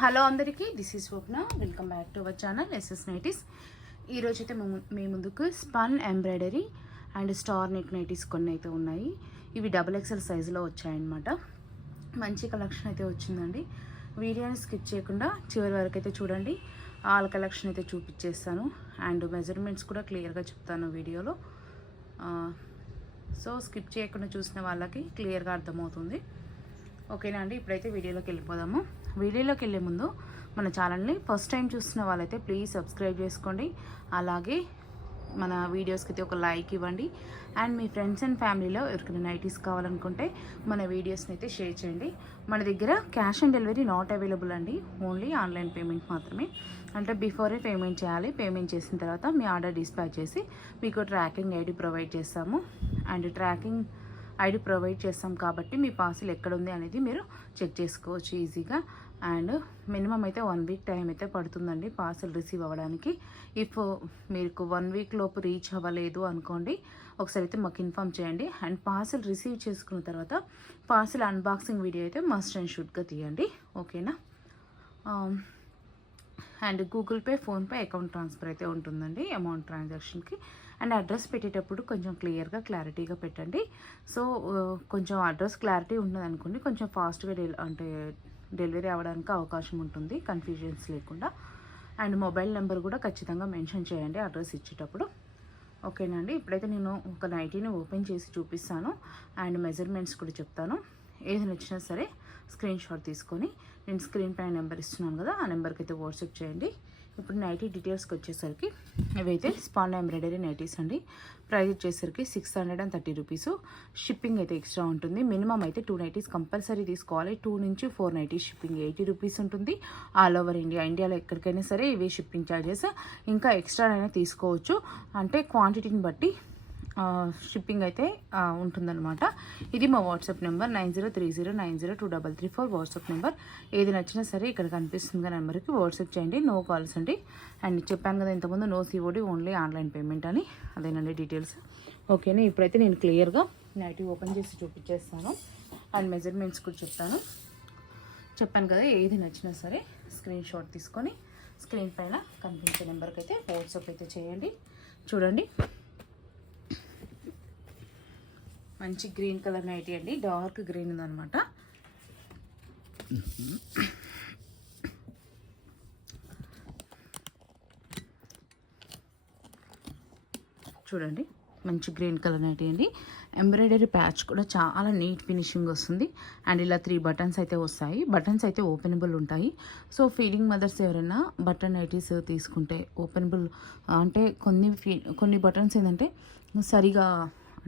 Hello అందరికీ, this is Swapna. Welcome back to our channel SS nighties. ఈరోజు అయితే మీ ముందుకు spun embroidery and star neck nighties కొన్ని అయితే ఉన్నాయి. ఇవి XXL సైజులో వచ్చాయన్నమాట. మంచి కలెక్షన్ అయితే వచ్చిందండి. వీడియోని స్కిప్ చేయకుండా చివరి వరకు అయితే చూడండి. ఆల్ కలెక్షన్ అయితే చూపించేస్తాను అండ్ మెజర్మెంట్స్ కూడా క్లియర్గా చెప్తాను వీడియోలో. సో స్కిప్ చేయకుండా చూసిన వాళ్ళకి క్లియర్గా అర్థమవుతుంది. ఓకేనా అండి. ఇప్పుడైతే వీడియోలోకి వెళ్ళిపోదాము. వీడియోలోకి వెళ్ళే ముందు మన ఛానల్ని ఫస్ట్ టైం చూస్తున్న వాళ్ళైతే ప్లీజ్ సబ్స్క్రైబ్ చేసుకోండి. అలాగే మన వీడియోస్కి అయితే ఒక లైక్ ఇవ్వండి. అండ్ మీ ఫ్రెండ్స్ అండ్ ఫ్యామిలీలో ఎవరికైనా నైటీస్ కావాలనుకుంటే మన వీడియోస్ని అయితే షేర్ చేయండి. మన దగ్గర cash on delivery not available అండి. ఓన్లీ ఆన్లైన్ పేమెంట్ మాత్రమే. అంటే బిఫోరే పేమెంట్ చేయాలి. పేమెంట్ చేసిన తర్వాత మీ ఆర్డర్ డిస్పాచ్ చేసి మీకు ట్రాకింగ్ ఐడి ప్రొవైడ్ చేస్తాము. అండ్ ట్రాకింగ్ ఐడి ప్రొవైడ్ చేస్తాం కాబట్టి మీ పార్సిల్ ఎక్కడుంది అనేది మీరు చెక్ చేసుకోవచ్చు ఈజీగా. అండ్ మినిమం అయితే 1 వీక్ టైం అయితే పడుతుందండి పార్సిల్ రిసీవ్ అవ్వడానికి. ఇఫ్ మీకు 1 వీక్ లోపు రీచ్ అవ్వలేదు అనుకోండి, ఒకసారి అయితే మాకు ఇన్ఫామ్ చేయండి. అండ్ పార్సిల్ రిసీవ్ చేసుకున్న తర్వాత పార్సిల్ అన్బాక్సింగ్ వీడియో అయితే మస్ట్ అండ్ షుడ్గా తీయండి. ఓకేనా. And Google pay, PhonePe account transfer అయితే ఉంటుందండి అమౌంట్ ట్రాన్సాక్షన్కి. అండ్ అడ్రస్ పెట్టేటప్పుడు కొంచెం క్లారిటీగా పెట్టండి. సో కొంచెం అడ్రస్ క్లారిటీ ఉన్నది అనుకోండి, కొంచెం ఫాస్ట్గా డెలివరీ అవ్వడానికి అవకాశం ఉంటుంది, కన్ఫ్యూజన్స్ లేకుండా. అండ్ మొబైల్ నెంబర్ కూడా ఖచ్చితంగా మెన్షన్ చేయండి అడ్రస్ ఇచ్చేటప్పుడు. ఓకేనండి. ఇప్పుడైతే నేను ఒక నైటీని ఓపెన్ చేసి చూపిస్తాను అండ్ మెజర్మెంట్స్ కూడా చెప్తాను. ఏది నచ్చినా సరే స్క్రీన్ షాట్ తీసుకొని నేను స్క్రీన్ పైన నెంబర్ ఇస్తున్నాను కదా, ఆ నెంబర్కి అయితే వాట్సాప్ చేయండి. ఇప్పుడు నైటీ డీటెయిల్స్కి వచ్చేసరికి ఇవైతే స్పాన్ ఎంబ్రాయిడరీ నైటీస్ అండి. ప్రైస్ వచ్చేసరికి 630 రూపీస్. షిప్పింగ్ అయితే ఎక్స్ట్రా ఉంటుంది. మినిమం అయితే 2 నైటీస్ కంపల్సరీ తీసుకోవాలి. 2 నుంచి 4 నైటీస్ షిప్పింగ్ 80 రూపీస్ ఉంటుంది. ఆల్ ఓవర్ ఇండియాలో ఎక్కడికైనా సరే ఇవి షిప్పింగ్ ఛార్జెస్. ఇంకా ఎక్స్ట్రా అయినా తీసుకోవచ్చు, అంటే క్వాంటిటీని బట్టి షిప్పింగ్ అయితే ఉంటుందన్నమాట. ఇది మా వాట్సాప్ నెంబర్ 9030902334 వాట్సాప్ నెంబర్. ఏది నచ్చినా సరే ఇక్కడ కనిపిస్తుంది నెంబర్కి వాట్సాప్ చేయండి. నో కాల్స్ అండి. అండ్ చెప్పాను కదా ఇంతకుముందు no COD, only online payment అని. అదేనండి డీటెయిల్స్. ఓకేనా. ఇప్పుడైతే నేను క్లియర్గా నైటీ ఓపెన్ చేసి చూపించేస్తాను అండ్ మెజర్మెంట్స్ కూడా చెప్పాను కదా, ఏది నచ్చినా సరే స్క్రీన్ షాట్ తీసుకొని స్క్రీన్ పైన కనిపించే నెంబర్కి అయితే వాట్సాప్ అయితే చేయండి. చూడండి, మంచి గ్రీన్ కలర్ నైటీ అండి. డార్క్ గ్రీన్ ఉందన్నమాట. చూడండి, మంచి గ్రీన్ కలర్ నైటీ అండి. ఎంబ్రాయిడరీ ప్యాచ్ కూడా చాలా నీట్ ఫినిషింగ్ వస్తుంది. అండ్ ఇలా 3 బటన్స్ అయితే వస్తాయి. బటన్స్ అయితే ఓపెనబుల్ ఉంటాయి. సో ఫీడింగ్ మదర్స్ ఎవరైనా బటన్ నైటీస్ తీసుకుంటే ఓపెనబుల్, అంటే కొన్ని బటన్స్ ఏంటంటే సరిగా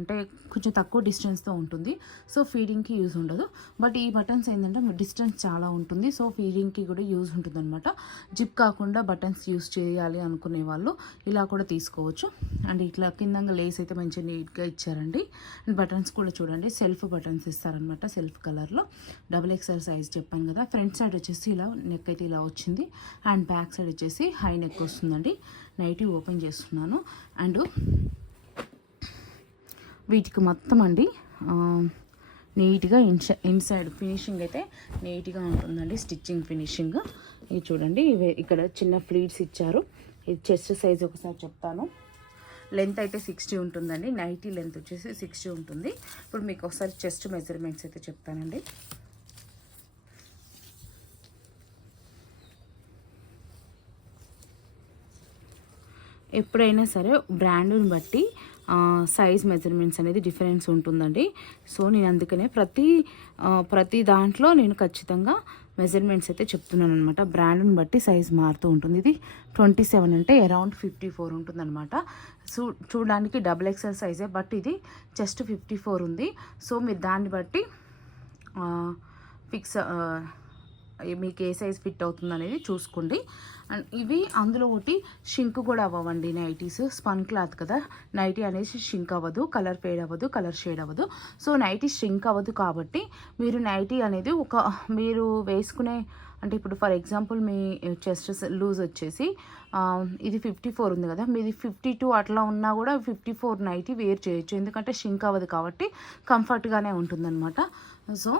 అంటే కొంచెం తక్కువ డిస్టెన్స్తో ఉంటుంది. సో ఫీడింగ్కి యూజ్ ఉండదు. బట్ ఈ బటన్స్ ఏంటంటే డిస్టెన్స్ చాలా ఉంటుంది. సో ఫీడింగ్కి కూడా యూజ్ ఉంటుంది అనమాట. జిప్ కాకుండా బటన్స్ యూజ్ చేయాలి అనుకునే వాళ్ళు ఇలా కూడా తీసుకోవచ్చు. అండ్ ఇట్లా కింద లేస్ అయితే మంచిగా నీట్గా ఇచ్చారండి. అండ్ బటన్స్ కూడా చూడండి, సెల్ఫ్ బటన్స్ ఇస్తారనమాట. సెల్ఫ్ కలర్లో XXL సైజ్ చెప్పాను కదా. ఫ్రంట్ సైడ్ వచ్చేసి ఇలా నెక్ అయితే ఇలా వచ్చింది. అండ్ బ్యాక్ సైడ్ వచ్చేసి హై నెక్ వస్తుందండి. నైటీ ఓపెన్ చేస్తున్నాను. అండ్ వీటికి మొత్తం అండి నీట్గా ఇన్సైడ్ ఫినిషింగ్ అయితే నీట్గా ఉంటుందండి. స్టిచ్చింగ్ ఫినిషింగ్ ఇది చూడండి. ఇక్కడ చిన్న ఫ్లీట్స్ ఇచ్చారు. ఇది చెస్ట్ సైజ్ ఒకసారి చెప్తాను. లెంత్ అయితే 60 ఉంటుందండి. నైటీ లెంత్ వచ్చేసి 60 ఉంటుంది. ఇప్పుడు మీకు ఒకసారి చెస్ట్ మెజర్మెంట్స్ అయితే చెప్తానండి. ఎప్పుడైనా సరే బ్రాండ్ని బట్టి సైజ్ మెజర్మెంట్స్ అనేది డిఫరెన్స్ ఉంటుందండి. సో నేను అందుకనే ప్రతి దాంట్లో నేను ఖచ్చితంగా మెజర్మెంట్స్ అయితే చెప్తున్నాను అనమాట. బ్రాండ్ని బట్టి సైజ్ మారుతూ ఉంటుంది. ఇది 27 అంటే అరౌండ్ 54 ఉంటుంది అనమాట. సో చూడడానికి XXL సైజే, బట్ ఇది జస్ట్ 54 ఉంది. సో మీరు దాన్ని బట్టి ఫిక్స్ మీకు ఏ సైజ్ ఫిట్ అవుతుంది అనేది చూసుకోండి. అండ్ ఇవి అందులో ఒకటి షింక్ కూడా అవ్వండి నైటీస్. స్పన్ క్లాత్ కదా, నైటీ అనేసి షింక్ అవ్వదు, కలర్ ఫేడ్ అవ్వదు, కలర్ షేడ్ అవ్వదు. సో నైటీ షింక్ అవ్వదు కాబట్టి మీరు నైటీ అనేది మీరు వేసుకునే, అంటే ఇప్పుడు ఫర్ ఎగ్జాంపుల్ మీ చెస్ట్ లూజ్ వచ్చేసి ఇది 54 ఉంది కదా, మీది 52 అట్లా ఉన్నా కూడా 54 నైటీ వేర్ చేయొచ్చు. ఎందుకంటే షింక్ అవ్వదు కాబట్టి కంఫర్ట్గానే ఉంటుందన్నమాట. సో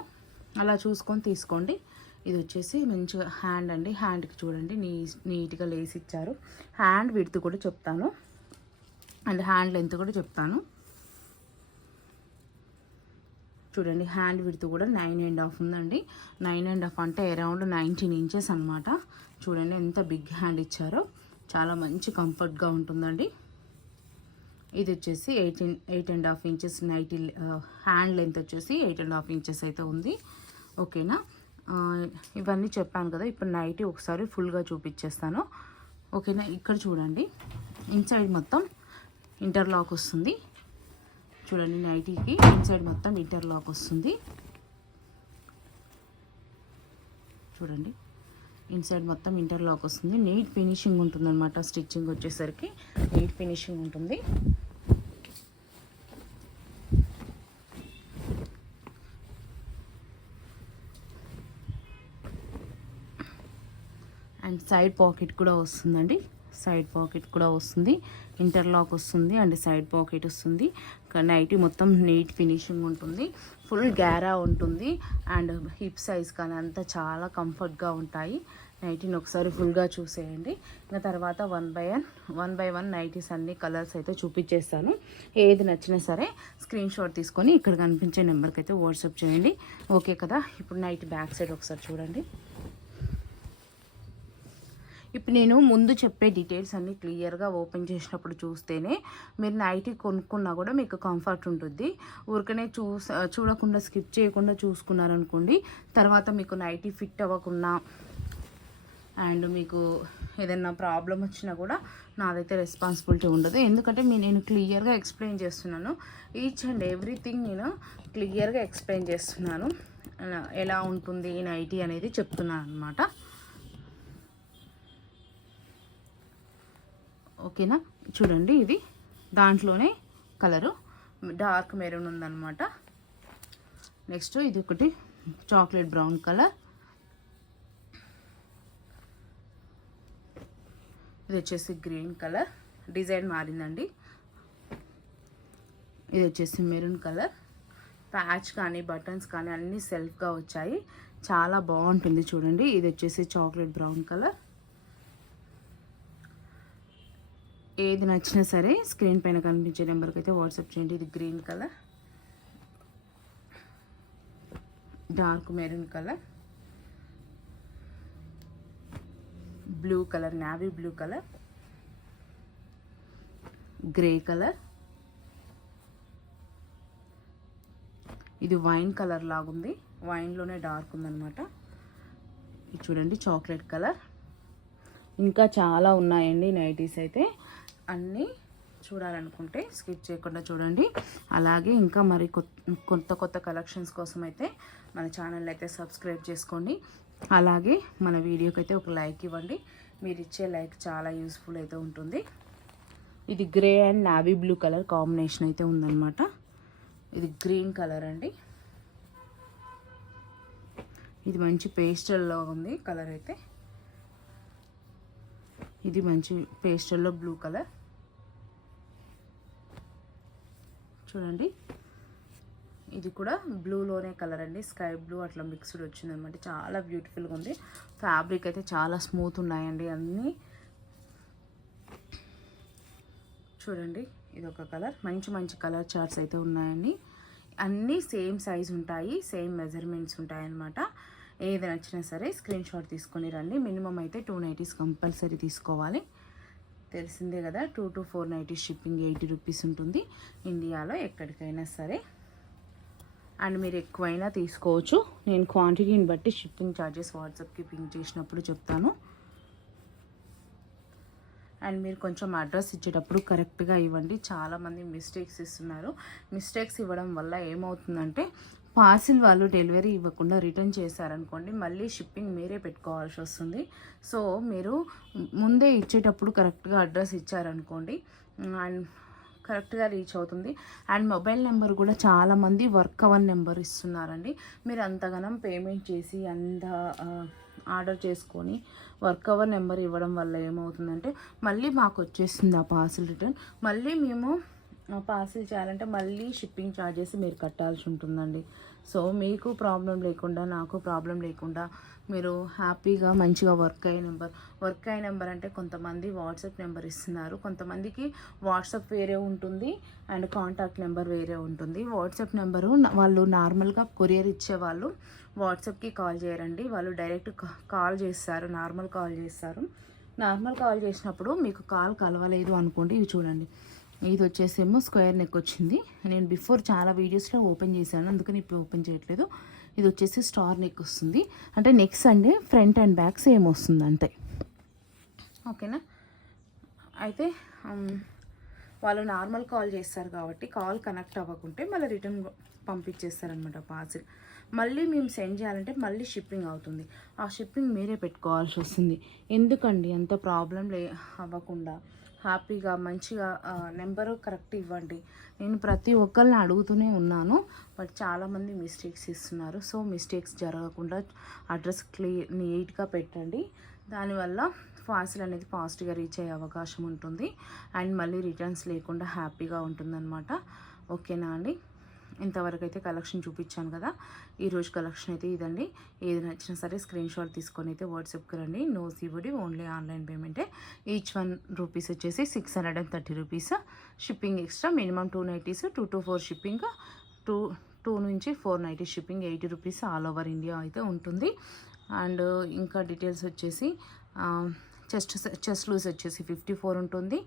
అలా చూసుకొని తీసుకోండి. ఇది వచ్చేసి మంచిగా హ్యాండ్ అండి. హ్యాండ్కి చూడండి నీట్గా లేసి ఇచ్చారు. హ్యాండ్ విడ్త్ కూడా చెప్తాను అండ్ హ్యాండ్ లెంత్ కూడా చెప్తాను. చూడండి హ్యాండ్ విడ్త్ కూడా 9.5 ఉందండి. 9.5 అంటే అరౌండ్ 19 ఇంచెస్ అనమాట. చూడండి ఎంత బిగ్ హ్యాండ్ ఇచ్చారో, చాలా మంచి కంఫర్ట్గా ఉంటుందండి. ఇది వచ్చేసి 8.5 ఇంచెస్ నైటీ. హ్యాండ్ లెంత్ వచ్చేసి 8.5 ఇంచెస్ అయితే ఉంది. ఓకేనా, ఇవన్నీ చెప్పాను కదా. ఇప్పుడు నైటీ ఒకసారి ఫుల్గా చూపించేస్తాను. ఓకేనా, ఇక్కడ చూడండి ఇన్సైడ్ మొత్తం ఇంటర్లాక్ వస్తుంది. చూడండి నైటీకి ఇన్సైడ్ మొత్తం ఇంటర్లాక్ వస్తుంది. చూడండి ఇన్సైడ్ మొత్తం ఇంటర్లాక్ వస్తుంది. నీట్ ఫినిషింగ్ ఉంటుంది అనమాట. స్టిచ్చింగ్ వచ్చేసరికి నీట్ ఫినిషింగ్ ఉంటుంది. అండ్ సైడ్ పాకెట్ కూడా వస్తుందండి. సైడ్ పాకెట్ కూడా వస్తుంది, ఇంటర్లాక్ వస్తుంది అండ్ సైడ్ పాకెట్ వస్తుంది. నైటీ మొత్తం నీట్ ఫినిషింగ్ ఉంటుంది, ఫుల్ గ్యారా ఉంటుంది అండ్ హిప్ సైజ్ కానీ అంతా చాలా కంఫర్ట్గా ఉంటాయి. నైటీని ఒకసారి ఫుల్గా చూసేయండి. ఇంకా తర్వాత వన్ బై వన్ నైటీస్ అన్ని కలర్స్ అయితే చూపించేస్తాను. ఏది నచ్చినా సరే స్క్రీన్ షాట్ తీసుకొని ఇక్కడ కనిపించే నెంబర్కి అయితే వాట్సాప్ చేయండి. ఓకే కదా. ఇప్పుడు నైట్ బ్యాక్ సైడ్ ఒకసారి చూడండి. ఇప్పుడు నేను ముందు చెప్పే డీటెయిల్స్ అన్నీ క్లియర్గా ఓపెన్ చేసినప్పుడు చూస్తేనే మీరు నైటీ కొనుక్కున్నా కూడా మీకు కంఫర్ట్ ఉంటుంది. ఊరికనే చూడకుండా స్కిప్ చేయకుండా చూసుకున్నారనుకోండి, తర్వాత మీకు నైటీ ఫిట్ అవ్వకుండా అండ్ మీకు ఏదైనా ప్రాబ్లం వచ్చినా కూడా నాదైతే రెస్పాన్సిబిలిటీ ఉండదు. ఎందుకంటే నేను క్లియర్గా ఎక్స్ప్లెయిన్ చేస్తున్నాను. ఈచ్ అండ్ ఎవ్రీథింగ్ నేను క్లియర్గా ఎక్స్ప్లెయిన్ చేస్తున్నాను. ఎలా ఉంటుంది ఈ నైటీ అనేది చెప్తున్నాను అనమాట. ఓకేనా, చూడండి ఇది దాంట్లోనే కలరు డార్క్ మెరూన్ ఉందన్నమాట. నెక్స్ట్ ఇది ఒకటి చాక్లెట్ బ్రౌన్ కలర్. ఇది వచ్చేసి గ్రీన్ కలర్, డిజైన్ మారిందండి. ఇది వచ్చేసి మెరూన్ కలర్. ప్యాచ్ కానీ బటన్స్ కానీ అన్నీ సెల్ఫ్గా వచ్చాయి, చాలా బాగుంటుంది చూడండి. ఇది వచ్చేసి చాక్లెట్ బ్రౌన్ కలర్. ఏది నచ్చినా సరే స్క్రీన్ పైన కనిపించే నెంబర్కి అయితే వాట్సాప్ చేయండి. ఇది green colour, dark maroon colour, blue colour, navy blue colour, grey colour, ఇది వైన్ కలర్ లాగుంది, వైన్లోనే డార్క్ ఉందన్నమాట. ఇది చూడండి చాక్లెట్ కలర్. ఇంకా చాలా ఉన్నాయండి నైటీస్ అయితే. అన్నీ చూడాలనుకుంటే స్కిప్ చేయకుండా చూడండి. అలాగే ఇంకా మరి కొత్త కలెక్షన్స్ కోసం అయితే మన ఛానల్ అయితే సబ్స్క్రైబ్ చేసుకోండి. అలాగే మన వీడియోకి అయితే ఒక లైక్ ఇవ్వండి. మీరు ఇచ్చే లైక్ చాలా యూస్ఫుల్ అయితే ఉంటుంది. ఇది grey and navy blue colour combination అయితే ఉందన్నమాట. ఇది గ్రీన్ కలర్ అండి. ఇది మంచి పేస్టల్లో ఉంది కలర్ అయితే. ఇది మంచి పేస్టల్లో బ్లూ కలర్ చూడండి. ఇది కూడా బ్లూలోనే కలర్ అండి, స్కై బ్లూ అట్లా మిక్స్డ్ వచ్చింది అనమాట. చాలా బ్యూటిఫుల్గా ఉంది. ఫ్యాబ్రిక్ అయితే చాలా స్మూత్ ఉన్నాయండి అన్నీ. చూడండి ఇది ఒక కలర్. మంచి కలర్ చార్ట్స్ అయితే ఉన్నాయండి. అన్నీ సేమ్ సైజ్ ఉంటాయి, సేమ్ మెజర్మెంట్స్ ఉంటాయి అన్నమాట. ఏది నచ్చినా సరే స్క్రీన్ షాట్ తీసుకొని రండి. మినిమం అయితే 2 నైటీస్ కంపల్సరీ తీసుకోవాలి. తెలిసిందే కదా, 2 to 4 నైటీస్ షిప్పింగ్ 80 రూపీస్ ఉంటుంది ఇండియాలో ఎక్కడికైనా సరే. అండ్ మీరు ఎక్కువైనా తీసుకోవచ్చు. నేను క్వాంటిటీని బట్టి షిప్పింగ్ ఛార్జెస్ వాట్సాప్కి పింక్ చేసినప్పుడు చెప్తాను. అండ్ మీరు కొంచెం అడ్రస్ ఇచ్చేటప్పుడు కరెక్ట్గా ఇవ్వండి. చాలామంది మిస్టేక్స్ ఇస్తున్నారు. మిస్టేక్స్ ఇవ్వడం వల్ల ఏమవుతుందంటే పార్సిల్ వాళ్ళు డెలివరీ ఇవ్వకుండా రిటర్న్ చేశారనుకోండి, మళ్ళీ షిప్పింగ్ మీరే పెట్టుకోవాల్సి వస్తుంది. సో మీరు ముందే ఇచ్చేటప్పుడు కరెక్ట్గా అడ్రస్ ఇచ్చారనుకోండి అండ్ కరెక్ట్గా రీచ్ అవుతుంది. అండ్ మొబైల్ నెంబర్ కూడా చాలామంది వర్క్ అవర్ నెంబర్ ఇస్తున్నారండి. మీరు అంతగానం పేమెంట్ చేసి అంత ఆర్డర్ చేసుకొని వర్క్ అవర్ నెంబర్ ఇవ్వడం వల్ల ఏమవుతుందంటే మళ్ళీ మాకు వచ్చేస్తుంది ఆ పార్సిల్ రిటర్న్. మళ్ళీ మేము పార్సిల్ చేయాలంటే మళ్ళీ షిప్పింగ్ ఛార్జెస్ మీరు కట్టాల్సి ఉంటుందండి. సో మీకు ప్రాబ్లం లేకుండా, నాకు ప్రాబ్లం లేకుండా మీరు హ్యాపీగా మంచిగా వర్క్ అయ్యే నెంబర్ అంటే కొంతమంది వాట్సాప్ నెంబర్ ఇస్తున్నారు, కొంతమందికి వాట్సాప్ వేరే ఉంటుంది అండ్ కాంటాక్ట్ నెంబర్ వేరే ఉంటుంది. వాట్సాప్ నెంబరు వాళ్ళు నార్మల్గా కొరియర్ ఇచ్చేవాళ్ళు వాట్సాప్కి కాల్ చేయరండి, వాళ్ళు డైరెక్ట్ కాల్ చేస్తారు, నార్మల్ కాల్ చేస్తారు. నార్మల్ కాల్ చేసినప్పుడు మీకు కాల్ కలవలేదు అనుకోండి, ఇవి చూడండి, ఇది వచ్చేసేమో స్క్వేర్ నెక్ వచ్చింది. నేను బిఫోర్ చాలా వీడియోస్లో ఓపెన్ చేశాను, అందుకని ఇప్పుడు ఓపెన్ చేయట్లేదు. ఇది వచ్చేసి స్టార్ నెక్ వస్తుంది, అంటే నెక్స్ అంటే ఫ్రంట్ అండ్ బ్యాక్ సేమ్ వస్తుంది అంతే. ఓకేనా. అయితే వాళ్ళు నార్మల్ కాల్ చేస్తారు కాబట్టి కాల్ కనెక్ట్ అవ్వకుంటే మళ్ళీ రిటర్న్ పంపించేస్తారనమాట పార్సిల్. మళ్ళీ మేము సెండ్ చేయాలంటే మళ్ళీ షిప్పింగ్ అవుతుంది, ఆ షిప్పింగ్ మీరే పెట్టుకోవాల్సి వస్తుంది. ఎందుకండి అంత ప్రాబ్లం అవ్వకుండా హ్యాపీగా మంచిగా నెంబరు కరెక్ట్ ఇవ్వండి. నేను ప్రతి ఒక్కరిని అడుగుతూనే ఉన్నాను, బట్ చాలామంది మిస్టేక్స్ ఇస్తున్నారు. సో మిస్టేక్స్ జరగకుండా అడ్రస్ నీట్గా పెట్టండి, దానివల్ల పార్సిల్ అనేది ఫాస్ట్గా రీచ్ అయ్యే అవకాశం ఉంటుంది అండ్ మళ్ళీ రిటర్న్స్ లేకుండా హ్యాపీగా ఉంటుందన్నమాట. ఓకేనా అండి. ఇంతవరకు అయితే కలెక్షన్ చూపించాను కదా, ఈరోజు కలెక్షన్ అయితే ఇదండి. ఏది నచ్చినా సరే స్క్రీన్ షాట్ తీసుకొని అయితే వాట్సాప్కి రండి. నో సివడి, ఓన్లీ ఆన్లైన్ పేమెంటే. ఈచ్ రూపీస్ వచ్చేసి 630 rupees. Shipping extra minimum 290, 2 to 4 shipping, 2 నుంచి 490 shipping, 80 rupees all over India అయితే ఉంటుంది. అండ్ ఇంకా డీటెయిల్స్ వచ్చేసి చెస్ట్ లూజ్ వచ్చేసి 54 ఉంటుంది,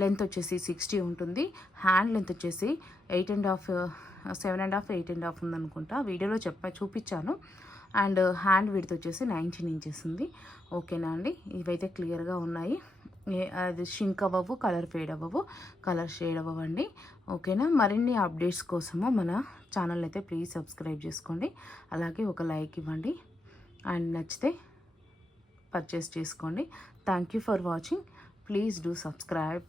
లెంత్ వచ్చేసి 60 ఉంటుంది, హ్యాండ్ లెంత్ వచ్చేసి 7.5 8.5 ఉందనుకుంటా, వీడియోలో చూపించాను. అండ్ హ్యాండ్ విడ్త్ వచ్చేసి 19 ఇంచెస్ ఉంది. ఓకేనా అండి. ఇవైతే క్లియర్గా ఉన్నాయి, అది షింక్ అవ్వవు, కలర్ ఫేడ్ అవ్వవు, కలర్ షేడ్ అవ్వండి. ఓకేనా. మరిన్ని అప్డేట్స్ కోసము మన ఛానల్ అయితే ప్లీజ్ సబ్స్క్రైబ్ చేసుకోండి, అలాగే ఒక లైక్ ఇవ్వండి అండ్ నచ్చితే పర్చేస్ చేసుకోండి. Thank you for watching. Please do subscribe.